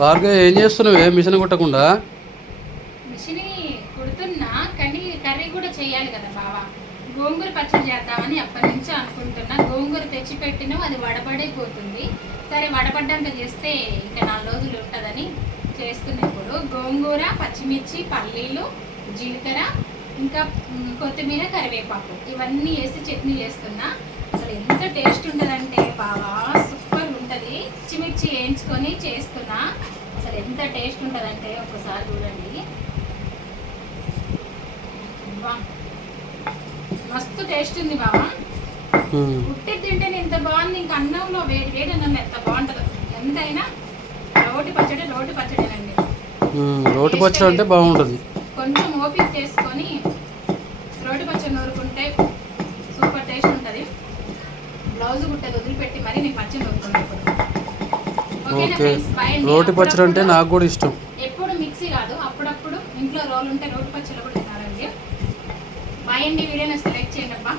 భార్గవ్ ఏం చేస్తున్నావు? Machine కుట్టకుండా machine కుడుతున్నా, కానీ కర్రీ కూడా చేయాలి కదా బావా. గోంగూర పచ్చడి చేద్దామని అప్పటి నుంచి అనుకుంటున్నా. గోంగూర తెచ్చి పెట్టినా అది వడపడిపోతుంది. సరే వడపడ్డంత చేస్తే ఇంకా 4 రోజులు ఉంటుందని చేస్తున్నా. ఇప్పుడు గోంగూర, పచ్చిమిర్చి, పల్లీలు, జీలకర్ర, ఇంకా కొత్తిమీర, కరివేపాకు ఇవన్నీ వేసి చట్నీ చేస్తున్నా. అసలు ఎంత టేస్ట్ ఉంటుందంటే బావా, సూపర్ ఉంటుంది. పచ్చిమిర్చి వేయించుకొని చేస్తున్నా. అసలు ఎంత టేస్ట్ ఉంటుందంటే ఒకసారి చూడండి. మస్తు టేస్ట్ ఉంది బావా. ఉట్టి తింటేనే ఎంత బాగుంది, ఇంకా అన్నంలో వేడి వేడి అన్నం ఎంత బాగుంటుందో. ఎంతైనా రోటి పచ్చడేనండి. రోటి పచ్చడి అంటే బాగుంటుంది. కొంచెం ఓపిక చేసుకొని రోటి పచ్చడి నూరుకుంటే సూపర్ టేస్ట్ ఉంటుంది. బ్లౌజ్ గుట్టది వదిలిపెట్టి మరి నేను పచ్చడి నూరుకున్నాను. ఓకే, రోటి పచ్చడి అంటే నాకు కూడా ఇష్టం. ఎప్పుడు మిక్సీ కాదు, అప్పుడప్పుడు ఇంట్లో రోలు ఉంటే రోటి పచ్చడి కూడా తినాలండి. బాయ్ అండి. వీడియోని సెలెక్ట్ చేయండి అబ్బా.